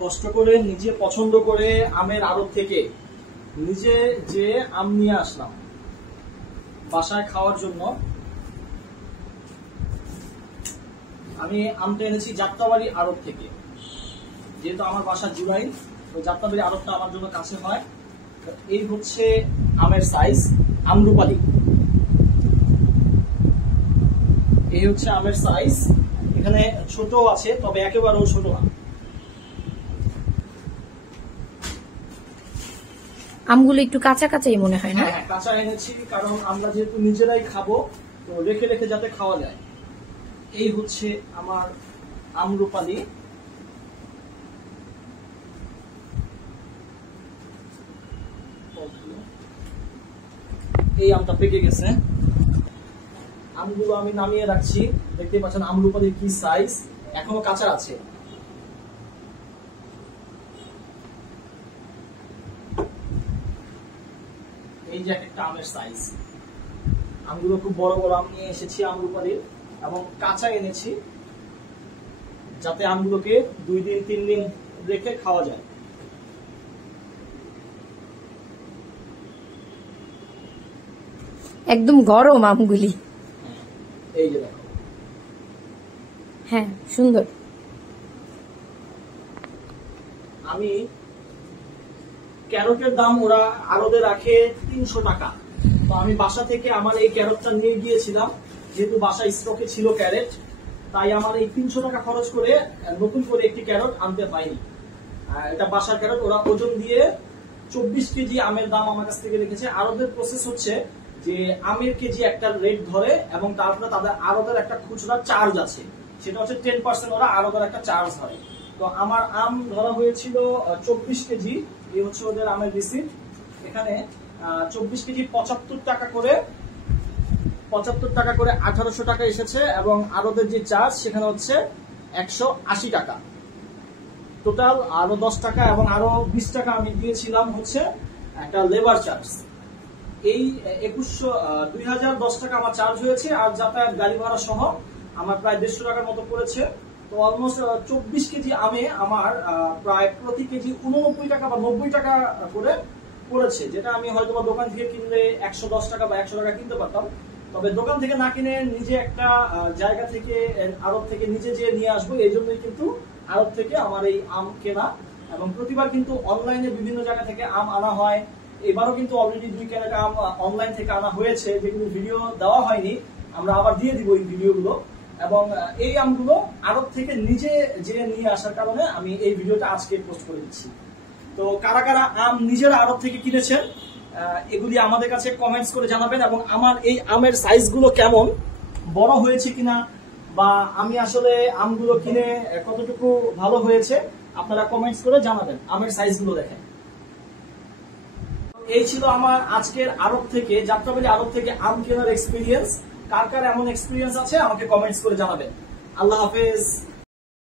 কষ্ট করে নিজে পছন্দ করে আমের আড়ত থেকে নিজে যে আম নিয়ে আসলাম বাসায় খাওয়ার জন্য। আমি আমটা এনেছি যাত্রাবাড়ি আড়ত থেকে, যেহেতু আমার বাসা জুরাইন, তো যাত্রাবাড়ি আড়তটা আমার জন্য কাছে হয়। এই হচ্ছে আমের সাইজ, আমরুপালি। এই হচ্ছে আমের সাইজ। এখানে ছোট আছে, তবে একেবারেও ছোট না। আমগুলো একটু কাঁচা কাঁচাই মনে হয় না? হ্যাঁ, কাঁচা এনেছি, কারণ আমরা যেহেতু নিজেরাই খাবো, তো রেখে রেখে যাতে খাওয়া যায়। এই হচ্ছে আমার আমরুপালি। এই আমটা পেকে গেছে। আমগুলো আমি নামিয়ে রাখছি। দেখতে পাচ্ছেন আমরুপালির কি সাইজ, এখনো কাঁচা আছে। এই যে একটা আমের সাইজ। আমগুলো খুব বড় বড় আম নিয়ে এসেছি আমরুপালির, এবং কাঁচা এনেছি যাতে আমগুলোকে 2 দিন 3 দিন রেখে খাওয়া যায়। একদম গরম আমগুলি। এই যে দেখো। হ্যাঁ, সুন্দর। আমি ক্যারটের দাম ওরা আড়তে রাখে 300 টাকা। তো আমি বাসা থেকে আমার এই ক্যারটটা নিয়ে গিয়েছিলাম, যেহেতু বাসায় স্টকে ছিল ক্যারেট, তাই আমার এই 300 টাকা খরচ করে নতুন করে একটি ক্যারট আনতে পাইনি। এটা বাসার ক্যারট। ওরা ওজন দিয়ে 24 কেজি আমের দাম আমার কাছ থেকে রেখেছে। আড়তের প্রসেস হচ্ছে যে আমের কেজি একটা রেট ধরে, এবং তারপরে তাদের আড়তের একটা খুচরা চার্জ আছে, সেটা হচ্ছে 10% ওরা আড়তের একটা চার্জ ধরে। তো আমার আম ধরা হয়েছিল 24 কেজি। এই হচ্ছে ওদের আমের রিসিপ্ট। এখানে 24 কেজি 75 টাকা করে 1800 টাকা এসেছে, এবং আড়তের যে চার্জ সেখানে হচ্ছে 180 টাকা। টোটাল আরো 10 টাকা এবং আরো 20 টাকা আমি দিয়েছিলাম হচ্ছে একটা লেবার চার্জ। এই 2010 টাকা আমার চার্জ হয়েছে, আর যাতায়াত গাড়ি ভাড়া সহ আমার প্রায় 150 টাকার মতো পড়েছে। তো অলমোস্ট 24 কেজি আমে আমার প্রায় প্রতি কেজি 89 টাকা বা 90 টাকা করে পড়েছে, যেটা আমি হয়তো বা দোকান থেকে কিনলে 110 টাকা বা 100 টাকা কিনতে পারতাম। তবে দোকান থেকে না কিনে নিজে একটা জায়গা থেকে আড়ত থেকে নিজে যে নিয়ে আসবো, এই জন্যই কিন্তু আড়ত থেকে আমার এই আম কেনা। এবং প্রতিবার কিন্তু অনলাইনে বিভিন্ন জায়গা থেকে আম আনা হয়। এবারও কিন্তু অলরেডি 2 ক্যারেট আম অনলাইন থেকে আনা হয়েছে, যেগুলো ভিডিও দেওয়া হয়নি, আমরা আবার দিয়ে দিব এই ভিডিওগুলো। এবং এই আমগুলো আড়ত থেকে নিজে যে নিয়ে আসার কারণে আমি এই ভিডিওটা আজকে পোস্ট করে দিচ্ছি। তো কারা কারা আম নিজেরা আড়ত থেকে কিনেছেন এগুলি আমাদের কাছে কমেন্টস করে জানাবেন, এবং আমার এই আমের সাইজগুলো কেমন, বড় হয়েছে কিনা, বা আমি আসলে আমগুলো কিনে কতটুকু ভালো হয়েছে, আপনারা কমেন্টস করে জানাবেন। আমের সাইজগুলো দেখেন। এই ছিল আমার আজকের আড়ত থেকে, যাত্রাবাড়ি আড়ত থেকে আম কেনার এক্সপিরিয়েন্স। কার কার এমন এক্সপিরিয়েন্স আছে আমাকে কমেন্টস করে জানাবেন। আল্লাহ হাফেজ।